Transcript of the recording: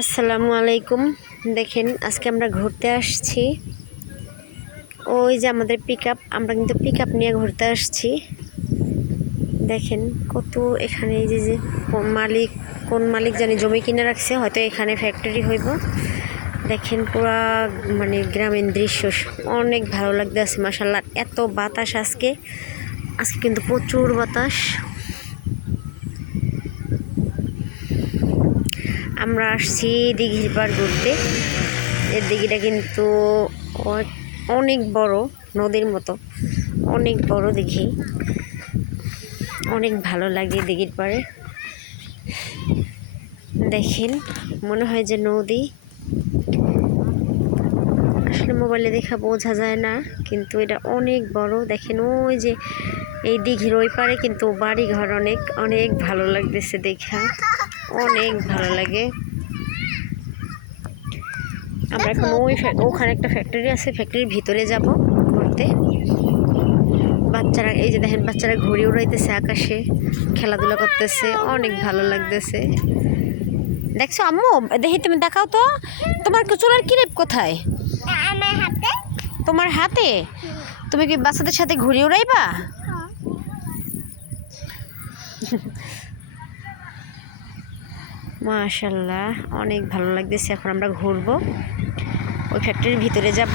আসসালামু আলাইকুম। দেখেন আজকে আমরা ঘুরতে আসছি। ওই যে আমাদের পিকআপ, আমরা কিন্তু পিকআপ নিয়ে ঘুরতে আসছি। দেখেন কত এখানে এই যে কোন মালিক জানি জমি কিনে রাখছে, হয়তো এখানে ফ্যাক্টরি হইব। দেখেন পুরা মানে গ্রামীণ দৃশ্য অনেক ভালো লাগতেছে মাশাআল্লাহ। এত বাতাস আজকে কিন্তু প্রচুর বাতাস। আমরা আসছি দিঘির পাড় ঘুরতে। এই দিঘিটা কিন্তু অনেক বড়, নদীর মতো অনেক বড় দিঘি। অনেক ভালো লাগে দিঘির পাড়ে। দেখেন মনে হয় যে নদী, আসলে মোবাইলে দেখা বোঝা যায় না, কিন্তু এটা অনেক বড়। দেখেন ওই যে এই দিঘির ওই পারে কিন্তু বাড়ি ঘর অনেক অনেক ভালো লাগতেছে দেখা, অনেক ভালো লাগে। আমরা এখন ওখানে একটা ফ্যাক্টরি আছে, ফ্যাক্টরির ভিতরে যাব ঘুরতে। বাচ্চারা এই যে দেখেন, বাচ্চারা ঘুড়ি উড়াইতেছে, আকাশে খেলাধুলা করতেছে, অনেক ভালো লাগতেছে। দেখছো আম্মু, দেখি তুমি দেখাও তো তোমার চুলের ক্লিপ কোথায়? তোমার হাতে? তুমি কি বাচ্চাদের সাথে ঘুড়ি উড়াইবা? মাশাআল্লাহ অনেক ভালো লাগতেছে। এখন আমরা ঘুরবো, ওই ফ্যাক্টরির ভিতরে যাব।